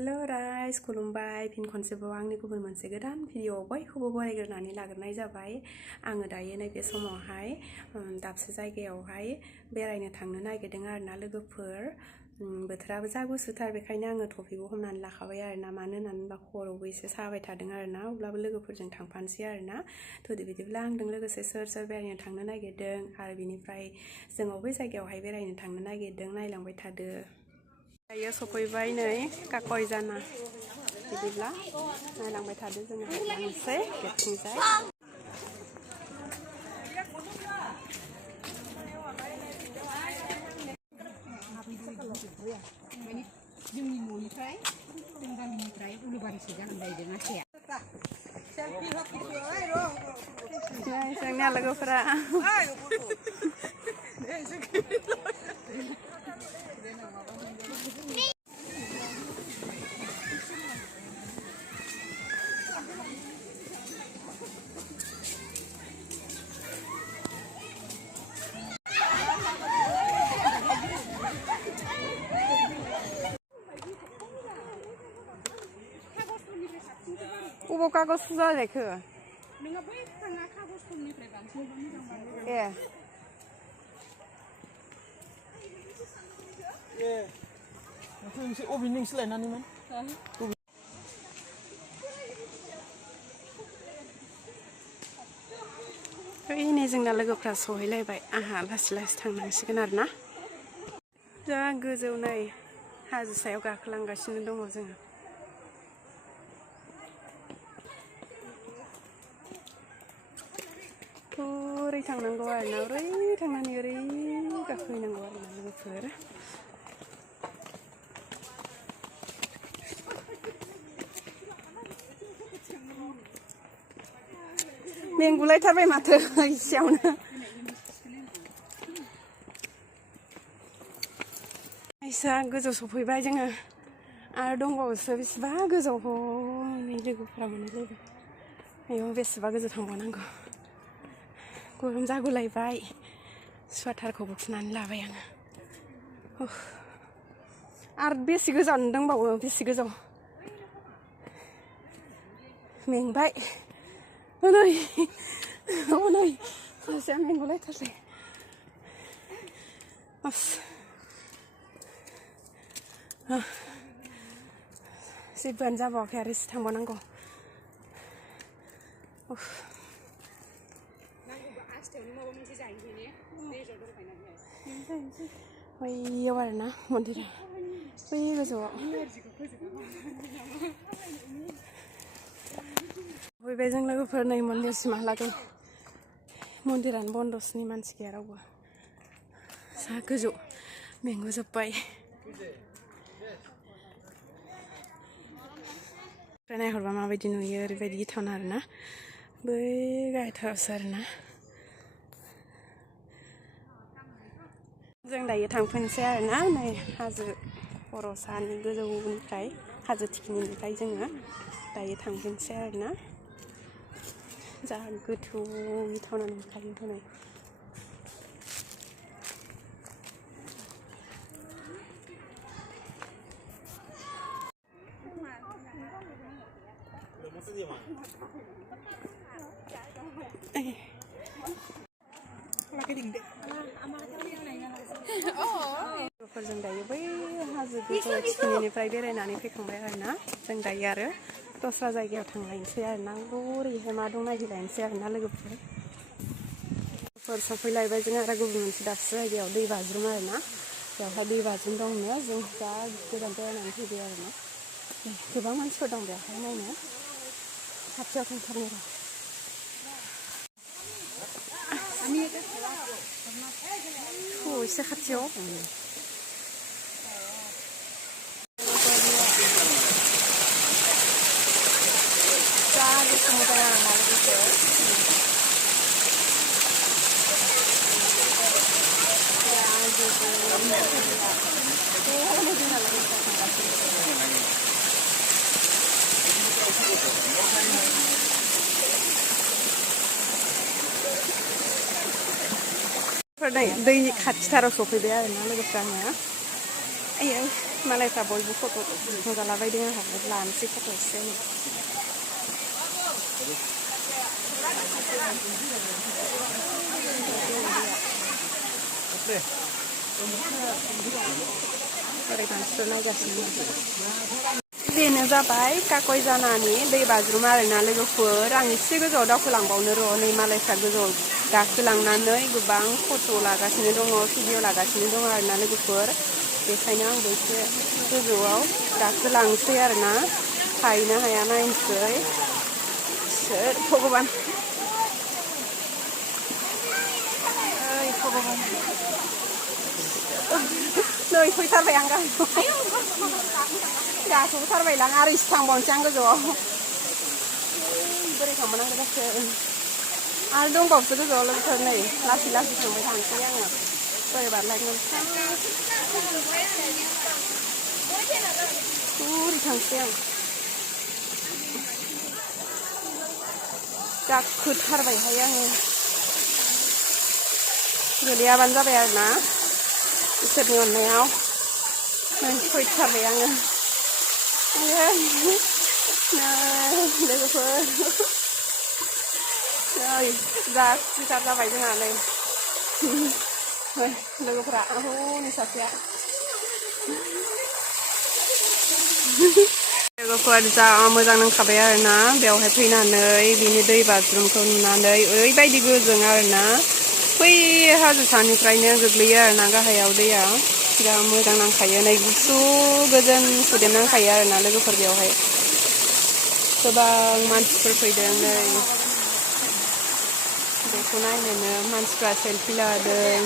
Hello rice खुलुमबाय फिन खनसेबाव आंनि गुबुन मोनसे गोदान भिडिअ बयखौबो बरायग्रोनानै लाग्रोनाय जाबाय। आङो दायो नैबे समावहाय दाबसे जायगायावहाय बेरायनो थांनो नागिरदों आरोना लोगोफोर। बोथोराबो जा गुसुथार बेखायनो आङो टपिकखौ हमनानै लाखाबाय आरोना, मानो होननानै होनबा खर'बो एसे साबाय थादों आरोना, अब्लाबो लोगोफोरजों थांफानोसै आरोना। थ' बिदिब्ला आंजों लोगोसे सोर सोर बेरायनो थांनो नागिरदों आरो बिनिफ्राय जों अबे जायगायावहाय बेरायनो थांनो नागिरदों नायलांबाय थादो। दायो सफैबाय नै काकाइजाना, बिदिब्ला नायलांबाय थादो जोङो हाबलांनोसै गेटथिंजाय। जोंनि न'निफ्राय जों गामिनिफ्राय उलुबारिसो जागोन जाहैदों आथिया। जोंनिया लोगोफोरा अबाव कागज जालायखो? नोङो बै थाङा कागजफोरनिफ्राय बांसिन मोजां बानायो। माथो नोंसोर अबेनि नोंसोर लायनानैमोन? नै जोंना लोगोफ्रा सहैलायबाय, आंहा लासै लासै थांनांसिगोन आरोना। जा गोजौ नै हाजो सायाव गाखोलांगासिनो दङ जोङो। ओरै थांनांगौ आरोना, ओरै थांनानै ओरै गाखोहैनांगौ आरोना लोगोफोर। मेंगुलायथारबाय माथो एसेयावनो। जा गोजौ सफैबाय जोङो, आरो दंबावोसो बेसेबा गोजौ। नै लोगोफोरा मोनलायबाय, आयौ बेसेबा गोजौ थांबावनांगौ। गरम जागुलायबाय, सुवाटारखौबो खुनानै लाबाय आङो। आरो बेसे गोजान दंबावो, बेसे गोजौ। मेंबाय, हनै सासेया मेंगुलायथारसै। जेबोआनो जाबावाखै आरो एसे थांबावनांगौ। बैयाव आरोना मन्दिरा, बै गोजौआव। फैबाय जों लोगोफोर नै मन्दिरसिमहालागै। मन्दिरानो बन्द'सनि, मानसि गैया रावबो। जा गोजौ मेंगुजोब्बाय। नायहरबा माबायदि नुयो, ओरैबायदि गिथावना आरोना। बै गाहायथारावसो आरोना। जों दायो थांफिनसै आरोना, नै हाजो खर'सानि गोजौनिफ्राय, हाजो थिखिनिनिफ्राय जोङो दायो थांफिनसै आरोना। जा गोथौ गिथावना नुखायो हनै। लोगोफोरजों दायो बै हाजो गोजौ थिखिनिनिफ्राय बेरायनानै फैखांबाय आरोना। जों दायो आरो दस्रा जायगायाव थांलायनोसै आरोना, ओरैहाय मा दं नायहैलायनोसै आरोना लोगोफोर। सफैलायबाय जों आरो गुबुन मोनसे दाबसे जायगायाव दै बाज्रुम आरोना। बेवहाय दै बाज्रुम दंनो, जों जा गोजान बेरायनानै फैबाय आरोना। गोबां मानसिफोर दं बेवहाय नायनो, खाथियाव थांथारनो र'। एसे खाथियाव जा गोसो मोजां आरोना लोगोफोर। दैनि खाथिथाराव सफैबाय आरोना लोगोफ्रा आङो। मालायफ्रा बयबो फट' मोजालाबायदों आंहाबो लानोसै फट' एसे ओरै मानसिफोर नायगासिनो बेनो जाबाय काकयजानानि दै बाज्रुम आरोना लोगोफोर आं एसे गोजौआव दावखोलांबावनो र' नै मालायफ्रा गोजौआव गाखोलांनानै गोबां फट' लागासिनो दङ भिडिअ लागासिनो दङ आरोना लोगोफोर बेखायनो आंबो एसे गोजौआव गाखोलांसै आरोना हायनो हाया नायनोसै सोर भगबान ओइ भगबान नै फैथारबाय आं गाखोथारबायलां आरो एसे थांबावनोसै आं गोजौआव बोरै थांबावनांगौ जाखो आरो दंबावोसो गोजौआव लोगोफोर नै लासै लासै थांबाय थानोसै आङो बोरै बारलांगोन बुरि थांसै आं गाखोथारबायहाय आङो गोलैयाबानो जाबाय आरोना इसोरनि अननायाव नै फैथारबाय आङो लोगोफोर नै जा खुसिथार जाबाय जोंहा नै लोगोफोरा हनै सासेया लोगोफोर जा मोजां नांखाबाय आरोना बेवहाय फैनानै बिनि दै बाज्रुमखौ नुनानै ओरैबायदि गोजों आरोना बै हाजो सानिफ्रायनो गोग्लैयो आरोना गाहायाव दैया जा मोजां नांखायो नै गुसु गोजोन सुदेम नांखायो आरोना लोगोफोर बेवहाय गोबां मानसिफोर फैदों नै बेखौ नायनोनो मानसिफ्रा सेलफि लादों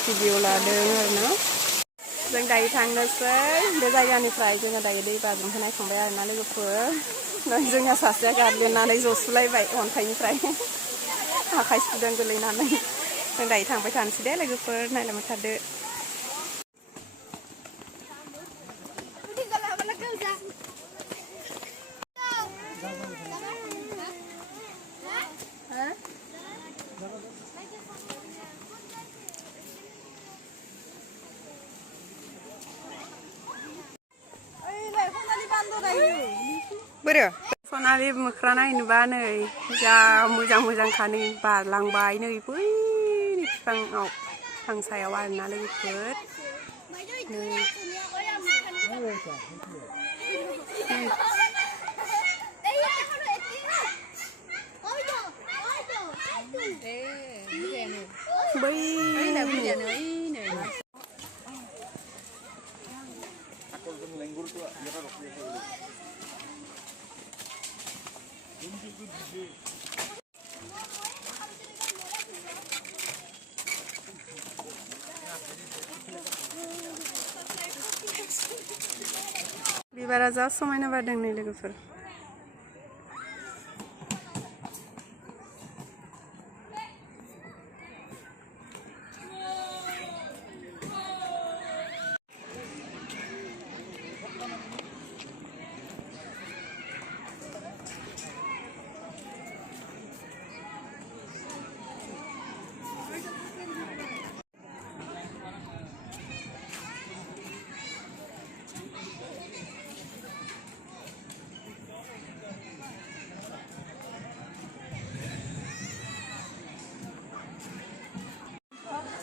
भिडिअ लादों आरोना जों दायो थांनोसै बे जायगानिफ्राय जोङो दायो दै बाज्रुमखौ नायखांबाय आरोना लोगोफोर नै जोंहा सासेया गारलिनानै जसुलायबाय अन्थाइनिफ्राय आखाइ सुदों गोलैनानै जों दायो थांबाय थानोसै दे लोगोफोर नायलांबाय थादो बोरो सनालि मोख्रा नायनोबा नै जा मोजां मोजांखा नै बारलांबाय नै बै बिफाङाव बिफां सायाव आरोना लोगोफोर बिबारा जा समायना बारदों नै लोगोफोर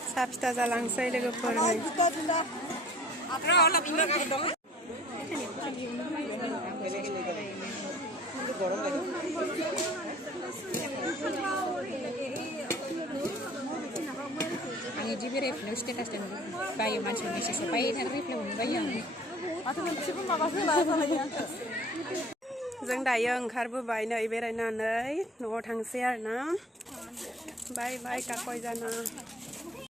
साहा फिथा जालांसै लोगोफोर आं इदि बेरायफुनायाव स्टेटास दोन बायो मानसिफोर मेसेज बायो थार रिप्लाइ हरनो बायो आं माथो मोनसेबो माबा होला जालायो आंखो जों दायो ओंखारबोबाय नै बेरायनानै न'आव थांसै आरोना बाय बाय काकयजाना